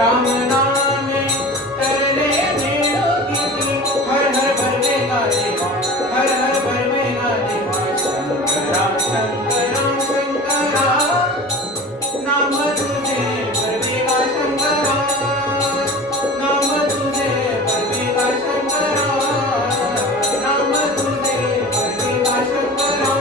राम नामे तरले मेळो किती हर हर बर्वेगा देवा हर हर बर्वेगा देवा शंकरा शंकरा शंकरा नाम तुझे बर्वेगा शंकरा नाम तुझे बर्वेगा शंकरा नाम तुझे बर्वेगा शंकरा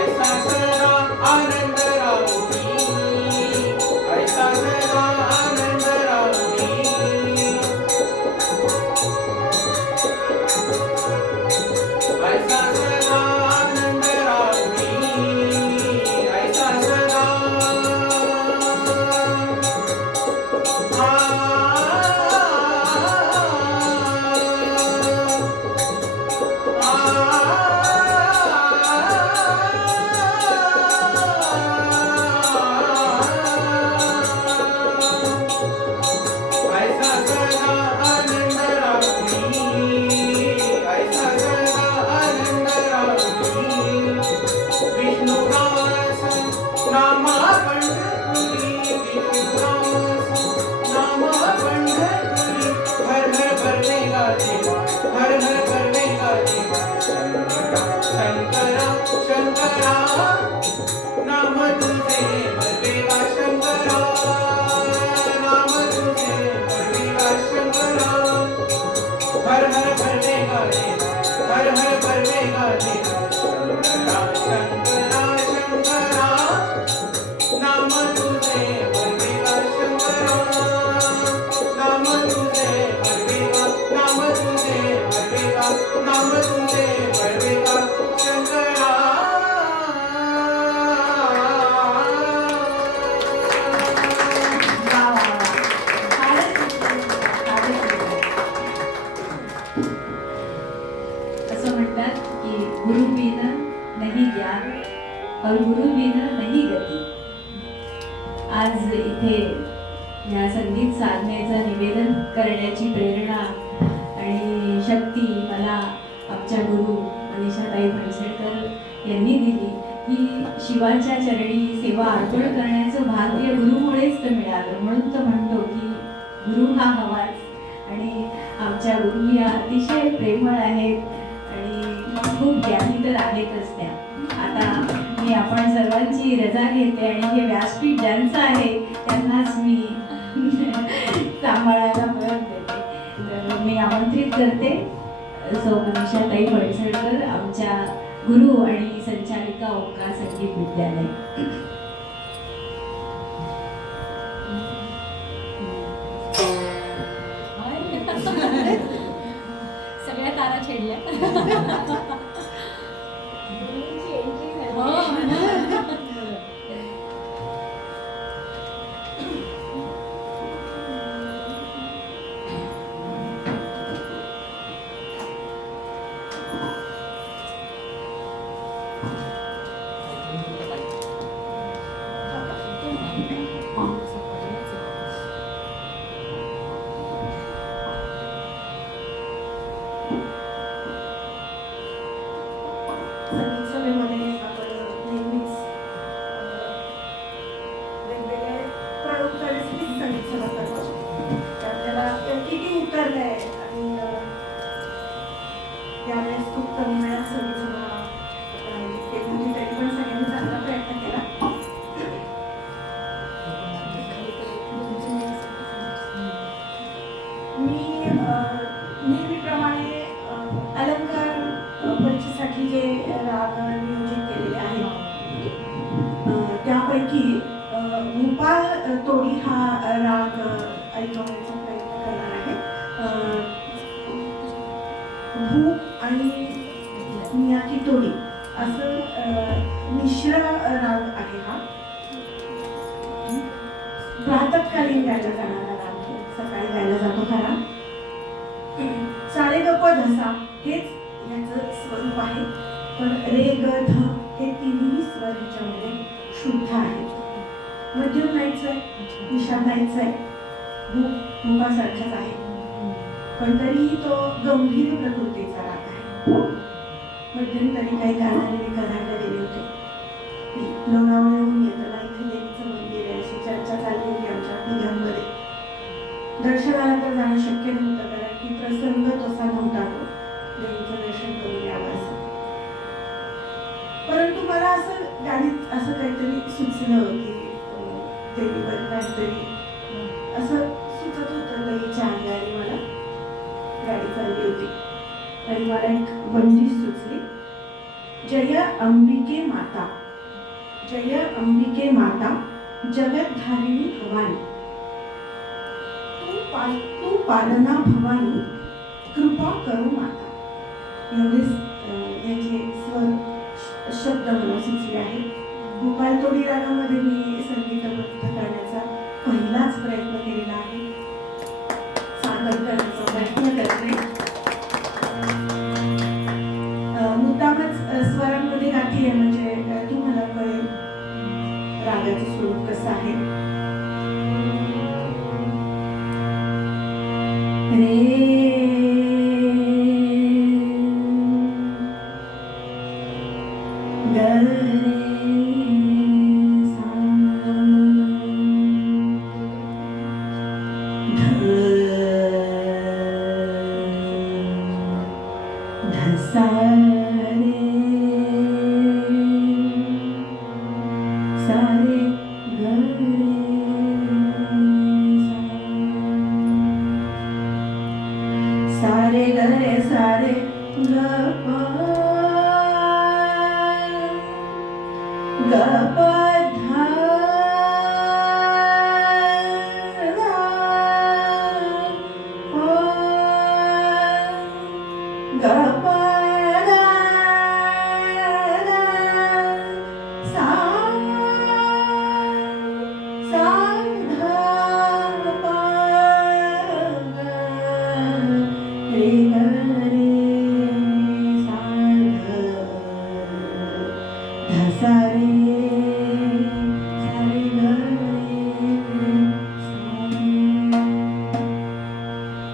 ऐसा सदा आनंद राहुनी ऐसा सदा आनंद राहुनी ऐसा सदा आनंद राहुनी ऐसा सदा ऐसा सदा आनंद राहुनी ऐसा सदा आनंद राहुनी विष्णुदास नामा पंढरपुरी विष्णुदास नामा पंढरपुरी हर हर बर्वेगा देवा हर हर बर्वेगा देवा शंकरा शंकरा शंकरा नाम तुझे बर्वेगा शंकरा नाम तुझे बर्वेगा शंकरा हर हर बर्वेगा देवा हर हर बर्वेगा देवा शंकरा शंकरा शंकरा नाम तुझे बर्वेगा शंकरा नाम तुझे बर्वेगा नाम तुझे बर्वेगा नाम तुझे बर्वेगा शंकरा असं म्हणतात की गुरु बिना नाही ज्ञान और गुरु बिना नाही गती. आज इथे या संगीत साधनेचं निवेदन करण्याची प्रेरणा आणि शक्ती मला आमच्या गुरु मनीषाताई फणसळकर यांनी दिली की शिवाच्या चरणी सेवा अर्पण करण्याचं भाग्य गुरुमुळेच तर मिळालं. म्हणून तर म्हणतो की गुरु हा हवाच. आणि आमच्या गुरु या अतिशय प्रेमळ आहेत आणि खूप ज्ञानी तर आहेतच त्या. आता मी आपण सर्वांची रजा घेते आणि हे व्यासपीठ ज्यांचं आहे त्यांनाच मी सांभाळायला मदत देते. तर मी आमंत्रित करते सौ मनीषाताई फणसळकर, आमच्या गुरु आणि संचालिका ओंकार संगीत विद्यालय. सगळ्या तारा छेडल्या. संगीत सभेमध्ये आपण नेहमीच वेगवेगळे प्रयोग करण्यासाठी संगीत सभा करतो. तर त्याला किती उतरलं आहे आणि त्यावेळेस खूप कमी वेळात संगीत सभा म्हणजे तरी पण सगळ्यांनी चांगला प्रयत्न केला. मी नेहमीप्रमाणे अलंकार परीक्षेसाठी जे राग नियोजित केलेले आहेत त्यापैकी भूपाल तोडी हा राग ऐकवण्याचा प्रयत्न करणार आहे. भू आणि मियाची तोडी असं मिश्र राग आहे हा. प्रातःकालीन गायला जाणारा राग, सकाळी गायला जातो हा राग. सारेगप धसा हेच याचं स्वरूप आहे. पण रे ग ध हे तिन्ही स्वर ह्याच्यामध्ये शुद्ध आहेत. मध्यम नाहीच आहे, निशाण नाहीच आहे, भूपासारखाच आहे, पण तरीही तो गंभीर प्रकृतीचा राग आहे. मध्यंतरी काही कारणाने मी करायला गेले होते लोणावळ्याहून येताना इथे देवीचं मंदिर आहे अशी चर्चा चालली होती आमच्या तिघांमध्ये. दर्शनाला तर जाणं शक्य नव्हतं कारण की प्रसंग तसा नव्हता तो देवीचं दर्शन करून यावं असं. परंतु मला असं गाडीत असं काहीतरी सुचलं की देवीवर काहीतरी असं सुचत होतं देवीच्या अंगाने. मला गाडी चालली होती आणि मला एक बंदिश सुचली. जय अंबिके माता, जय अंबिके माता, जगद्धारिणी भवानी, तू पालना भवानी, कृपा करू माता. एवढेच याचे स्वर शब्द मला सुचले आहेत. गोपाल तोडी रागामध्ये मी संगीतबद्ध करण्याचा पहिलाच प्रयत्न केलेला आहे, सादर करण्याचा प्रयत्न करते. मुद्दामच स्वरांमध्ये गाती आहे म्हणजे तुम्हाला कळेल रागाचं स्वरूप कसं आहे. रे सारे गरे सारे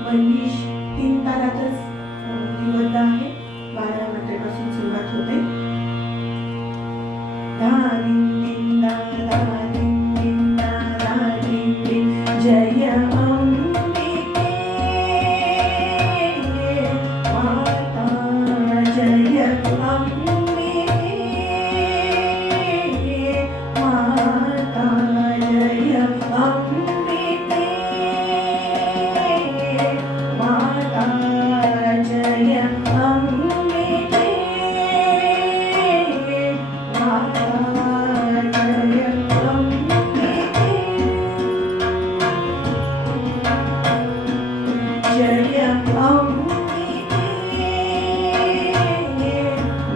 बंदिश 3 तालातच निबद्ध आहे. 12व्या मात्रेपासून सुरुवात होते. जय अंबिके माता, जय अंबिके माता, जय अंबिके माता, जय अंबिके माता, जय अंबिके, जय अंबिके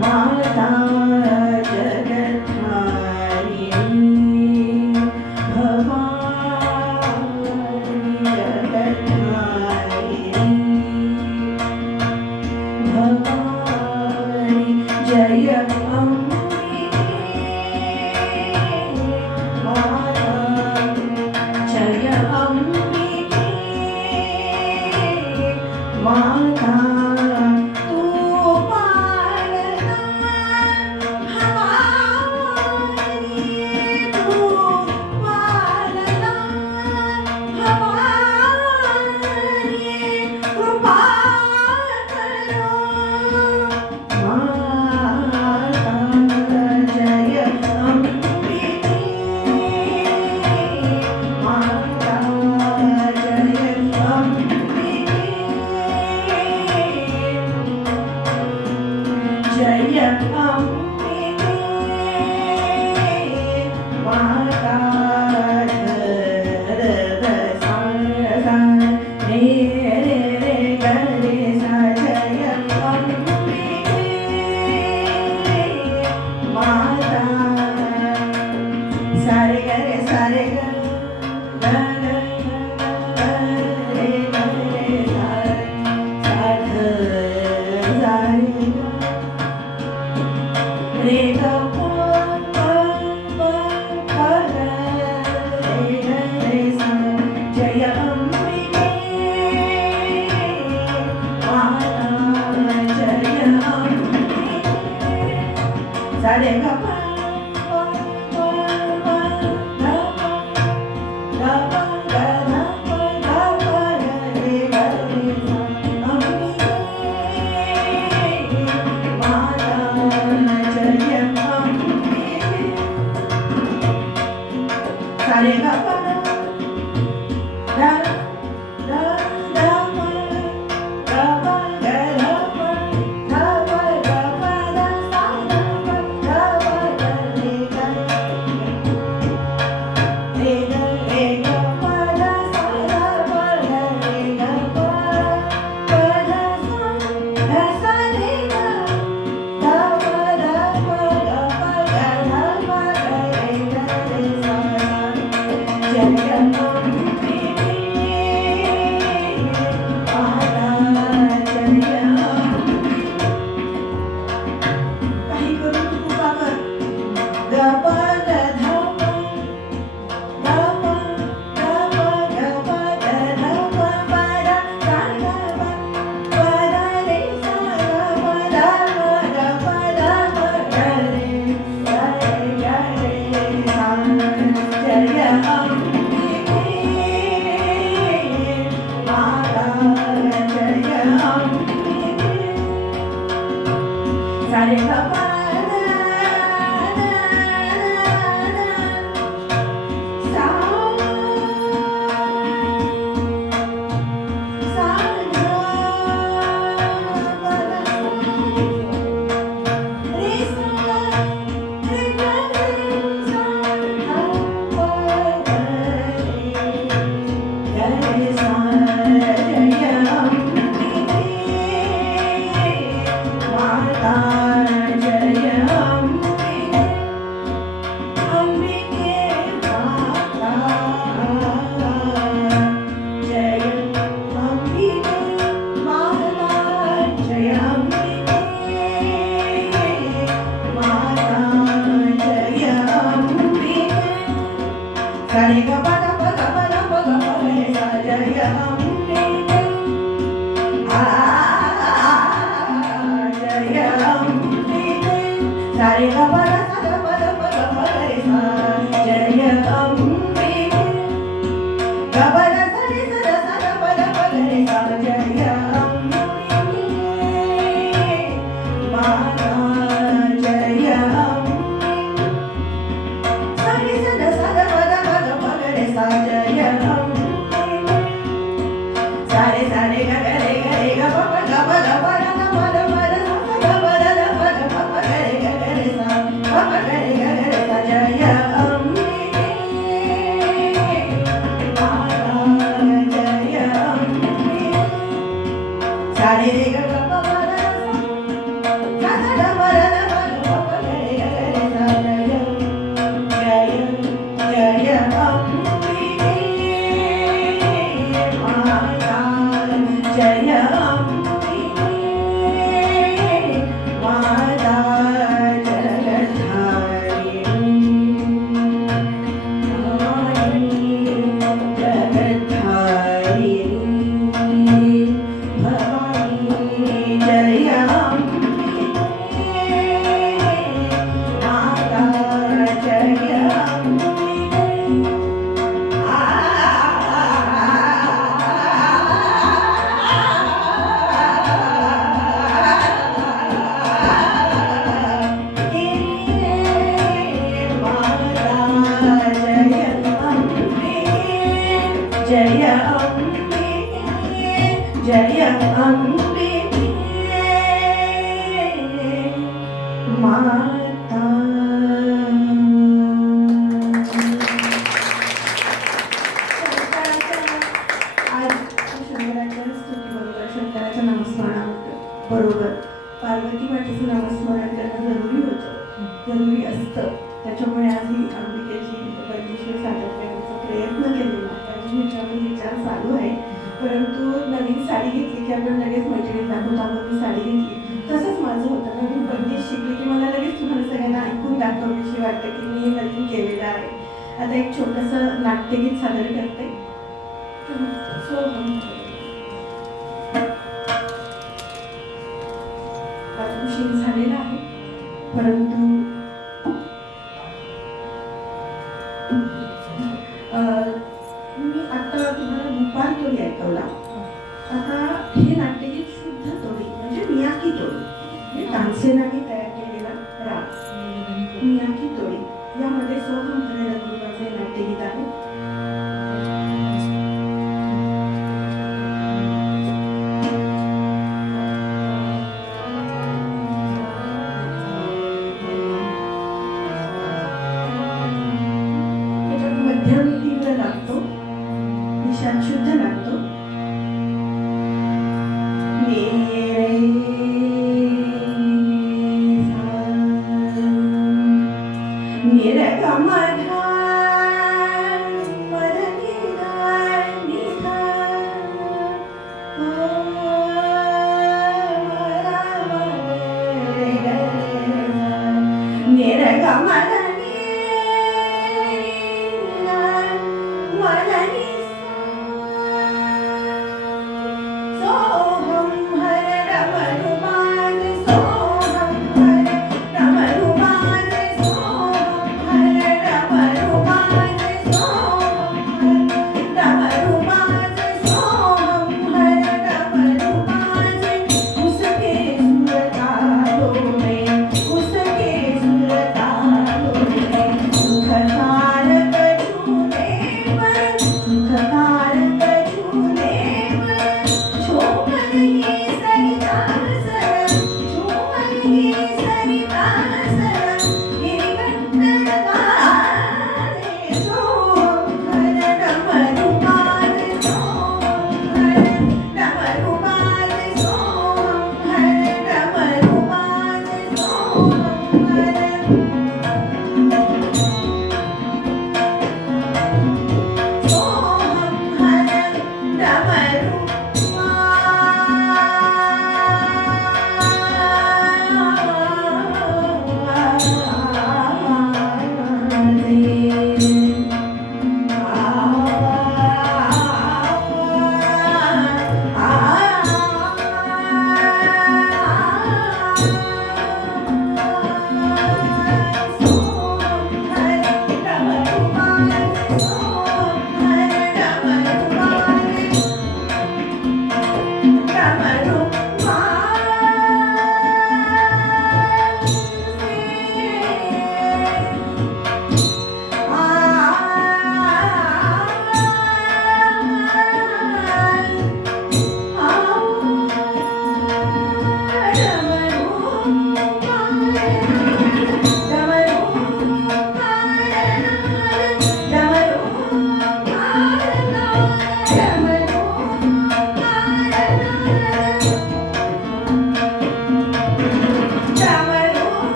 माता, जगद्धारिणी भवानी, जगद्धारिणी भवानी, जय अंबिके माता, जय अंबिके माता, तू पालना भवानी, तू पालना भवानी, कृपा करो माता, जय अंबिके माता, जय अंबिके, जय अंबिके माता, रे गरे सा, जय अंबिके माता, सारे गरे सारे ग रे गरे सा, साध रे ग रे गरे सा, जय अंबिके माता, जय अंबिके, सारे ग सारे ग प Sare ga pa da pa ga pa da pa ga pa re sa jaya ambe jaya ambe sare ga pa da sa da pa ga pa re sa jaya ambe ga pa da sa re sa da pa re sa jaya ambe ma jaya ambe sare sa da sa da pa ga sa jaya ambe sare sare ga re ga pa ga da pa da pa da pa da sa da pa da pa da pa ga re sa pa ga re sa jaya ambe jaya ambe sare re ga pa pa da sa da pa da pa ga re sa jaya jaya jaya ambe jaya ambe माता जगद्धारिणी भवानी जय अम्बिके माता जय जय अम्बे जय अम्बे माता आज शंकराच्या स्तुतीबरोबर शंकराच्या नामस्मरणाबरोबर पार्वती मातेचं नामस्मरण करणं जरुरी होतं जरुरी असतं त्याच्यामुळे आज ही अंबिकेची 25वी साजरा करण्याचा प्रयत्न केलेला अजून ह्याच्यावर विचार चालू आहे परंतु नवीन साडी घेतली की आपण लगेच मैत्रिणी दाखवतो आपण मी साडी घेतली तसंच माझं होतं नवीन बंदिश शिकली की मला लगेच तुम्हाला सगळ्यांना ऐकून दाखवण्याची वाटतं की मी हे नवीन केलेलं आहे आता एक छोटंसं नाट्यगीत सादर करते अजून शील झालेला आहे परंतु मी आता तुम्हाला भूपाल तोडी ऐकवला आता हे नाट्यगीत शुद्ध तोडी म्हणजे मियाकी तोडी म्हणजे तानसेनाने तयार केलेला राग मियाकी तोडी यामध्ये सोहम हरे रघुनाथचे नाट्यगीत आहे मध्यम तीव्र लागतो निशाण शुद्ध लागतो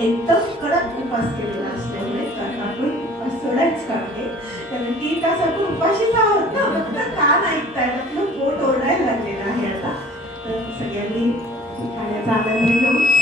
एकदम कडक उपास केलेला असल्यामुळे कारण आपण उपास सोडायच काढते कारण 3 तास आपण उपाशीच आहोत ना फक्त कान ऐकताय आपलं पोट ओरडायला लागलेलं आहे आता तर सगळ्यांनी खाण्याचा आनंद घेऊन